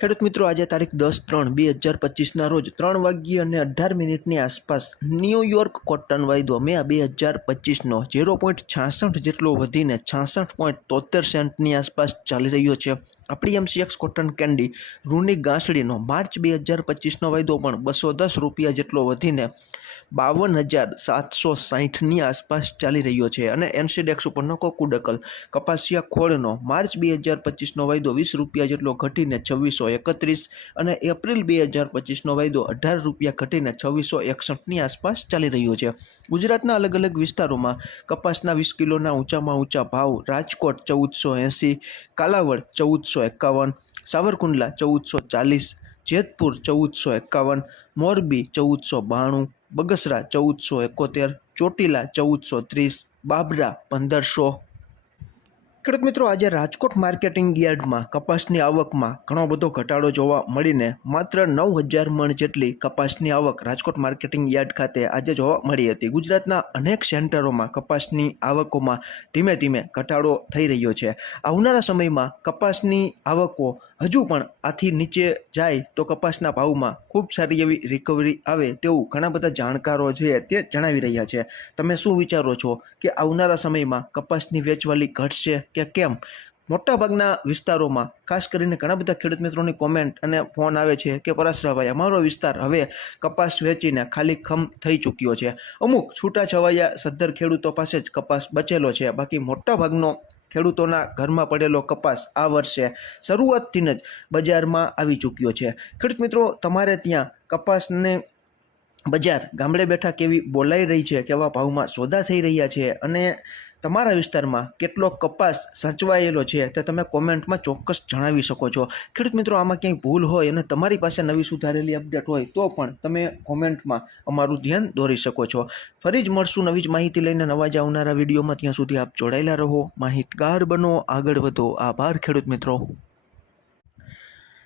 ખેડૂત મિત્રો, આજે તારીખ દસ ત્રણ બે હજાર પચીસના રોજ ત્રણ વાગ્યે અને અઢાર મિનિટની આસપાસ ન્યૂયોર્ક કોટન વાયદો મે બે હજાર પચીસનો ઝીરો પોઈન્ટ છાસઠ જેટલો વધીને છાસઠ પોઈન્ટ તોતેર સેન્ટની આસપાસ ચાલી રહ્યો છે. આપણી એમસીએક્સ કોટન કેન્ડી રૂની ગાંસડીનો માર્ચ બે હજાર પચીસનો વાયદો પણ બસો દસ રૂપિયા જેટલો વધીને બાવન હજાર સાતસો સાહીઠની આસપાસ ચાલી રહ્યો છે અને એનસીડેક્સ ઉપરનો કોકુડકલ કપાસિયા ખોળનો માર્ચ બે હજાર પચીસનો વાયદો વીસ રૂપિયા જેટલો ઘટીને છવ્વીસો એકત્રીસ અને એપ્રિલ બે હજાર પચીસનો વાયદો અઢાર રૂપિયા ઘટીને છવ્વીસો એકસઠની આસપાસ ચાલી રહ્યો છે. ગુજરાતના અલગ અલગ વિસ્તારોમાં કપાસના વીસ કિલોના ઊંચામાં ઊંચા ભાવ રાજકોટ ચૌદસો એંસી, કાલાવડ ચૌદસો એકાવન, સાવરકુંડલા ચૌદસો ચાલીસ, જેતપુર ચૌદસો એકાવન, મોરબી ચૌદસો બાણું બગસરા ચૌદસો એકોતેર ચોટીલા ચૌદસો ત્રીસ બાબરા પંદરસો ખેડૂત મિત્રો, આજે રાજકોટ માર્કેટિંગ યાર્ડમાં કપાસની આવકમાં ઘણો બધો ઘટાડો જોવા મળીને માત્ર નવ હજાર મણ જેટલી કપાસની આવક રાજકોટ માર્કેટિંગ યાર્ડ ખાતે આજે જોવા મળી હતી. ગુજરાતના અનેક સેન્ટરોમાં કપાસની આવકોમાં ધીમે ધીમે ઘટાડો થઈ રહ્યો છે. આવનારા સમયમાં કપાસની આવકો હજુ પણ આથી નીચે જાય તો કપાસના ભાવમાં ખૂબ સારી એવી રિકવરી આવે તેવું ઘણા બધા જાણકારો છે તે જણાવી રહ્યા છે. તમે શું વિચારો છો કે આવનારા સમયમાં કપાસની વેચવાલી ઘટશે કે કેમ? મોટાભાગના વિસ્તારોમાં, ખાસ કરીને ઘણા બધા ખેડૂત મિત્રોની કોમેન્ટ અને ફોન આવે છે કે, પરાશરાભાઈ, અમારો વિસ્તાર હવે કપાસ વેચીને ખાલી ખમ થઈ ચૂક્યો છે. અમુક છૂટાછવાયા સદ્ધર ખેડૂતો પાસે જ કપાસ બચેલો છે. બાકી મોટાભાગનો ખેડૂતોના ઘરમાં પડેલો કપાસ આ વર્ષે શરૂઆતથી જ બજારમાં આવી ચૂક્યો છે. ખેડૂત મિત્રો, તમારે ત્યાં કપાસને બજાર ગામડે બેઠા કેવી બોલાઈ રહી છે, કેવા ભાવમાં સોદા થઈ રહ્યા છે અને તમારા વિસ્તારમાં કેટલો કપાસ સાચવાયેલો છે તે તમે કોમેન્ટમાં ચોક્કસ જણાવી શકો છો. ખેડૂત મિત્રો, આમાં ક્યાંય ભૂલ હોય અને તમારી પાસે નવી સુધારેલી અપડેટ હોય તો પણ તમે કોમેન્ટમાં અમારું ધ્યાન દોરી શકો છો. ફરી જ મળશું નવી જ માહિતી લઈને નવા જ આવનારા વિડીયોમાં. ત્યાં સુધી આપ જોડાયેલા રહો. માહિતગાર બનો. આગળ વધો. આભાર ખેડૂત મિત્રો.